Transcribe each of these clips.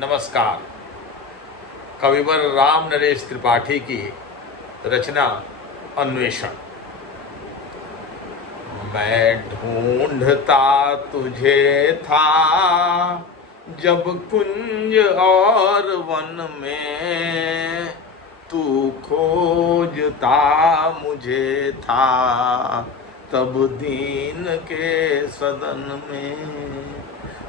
नमस्कार। कविवर राम नरेश त्रिपाठी की रचना अन्वेषण। मैं ढूंढता तुझे था जब कुंज और वन में, तू खोजता मुझे था तब दीन के सदन में।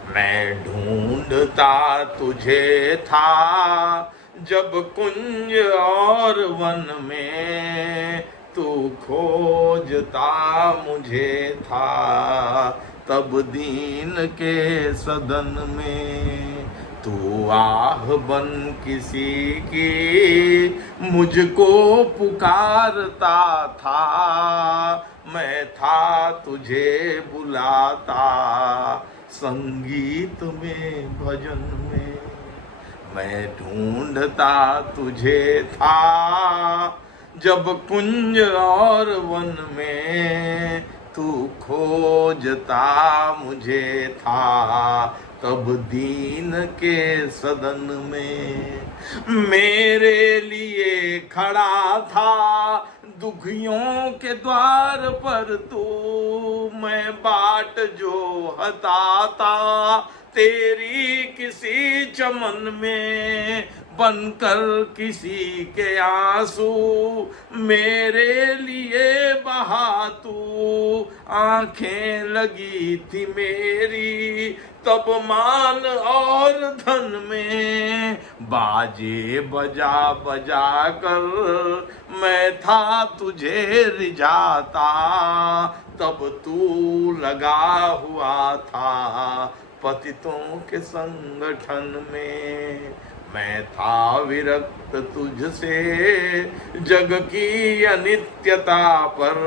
मैं ढूंढता तुझे था जब कुंज और वन में, तू खोजता मुझे था तब दीन के सदन में। तू आह बन किसी की मुझको पुकारता था, मैं था तुझे बुलाता संगीत में भजन में। मैं ढूंढता तुझे था जब कुंज और वन में, तू खोजता मुझे था तब दीन के सदन में। मेरे लिए खड़ा था दुखियों के द्वार पर तू, मैं बाट जो हटाता तेरी किसी चमन में। बनकर किसी के आंसू मेरे लिए बहा तू, आंखें लगी थी मेरी तब मान और धन में। बाजे बजा बजा कर मैं था तुझे रिझाता, तब तू लगा हुआ था पतितों के संगठन में। मैं था विरक्त तुझसे जग की अनित्यता पर,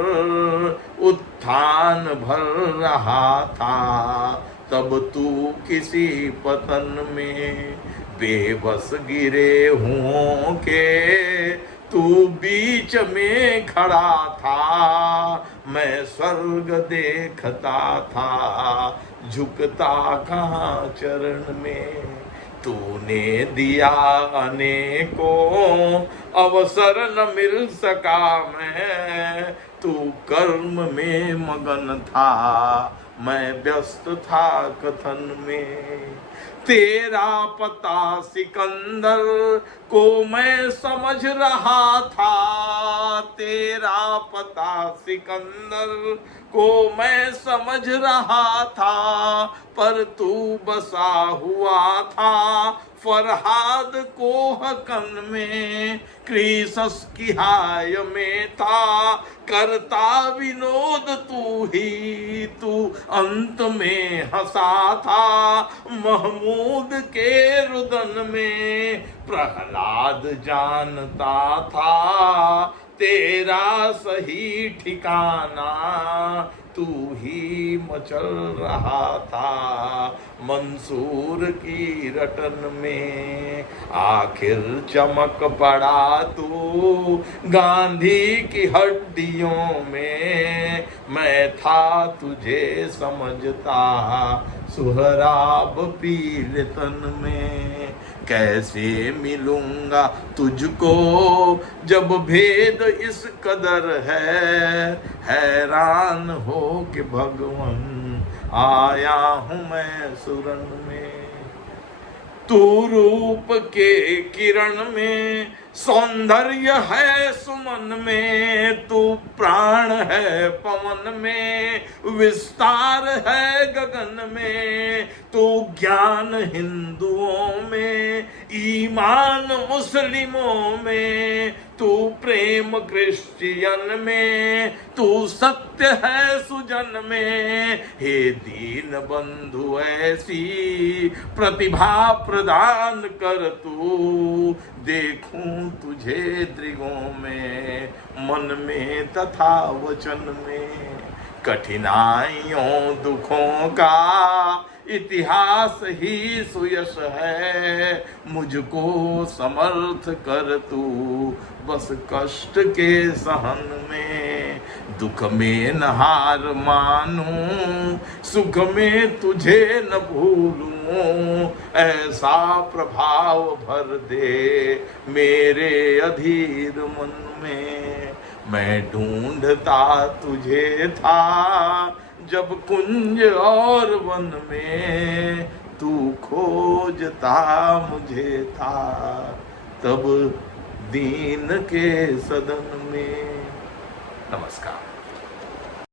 उत्थान भर रहा था तब तू किसी पतन में। बेबस गिरे हुओं के तू बीच में खड़ा था, मैं स्वर्ग देखता था झुकता कहाँ चरण में। तूने दिया अनेकों अवसर न मिल सका मैं, तू कर्म में मगन था मैं व्यस्त था कथन में। तेरा पता सिकंदर को मैं समझ रहा था, तेरा पता सिकंदर को मैं समझ रहा था, पर तू बसा हुआ था फरहाद कोहकन में। क्रीसस की हाय में था करता विनोद तू ही, तू अंत में हंसा था महमूद के रुदन में। प्रहलाद जानता था तेरा सही ठिकाना, तू ही मचल रहा था मंसूर की रटन में। आखिर चमक पड़ा तू गांधी की हड्डियों में, मैं था तुझे समझता सुहराब पीले तन में। कैसे मिलूंगा तुझको जब भेद इस कदर है, हैरान हो कि भगवन आया हूँ मैं सुरन में। तू रूप के किरण में सौंदर्य है सुमन में, तू प्राण है पवन में विस्तार है गगन में। तू ज्ञान हिंदुओं में ईमान मुस्लिमों में, तू प्रेम क्रिश्चियन में तू सत्य है सुजन में। हे दीन बंधु ऐसी प्रतिभा प्रदान कर तू, देखूं तुझे दृगों में मन में तथा वचन में। कठिनाइयों दुखों का इतिहास ही सुयश है, मुझको समर्थ कर तू बस कष्ट के सहन में। दुख में न हार मानूं, सुख में तुझे न भूलूं, ऐसा प्रभाव भर दे मेरे अधीर मन में। मैं ढूंढता तुझे था जब कुंज और वन में, तू खोजता मुझे था तब दीन के सदन में। नमस्कार।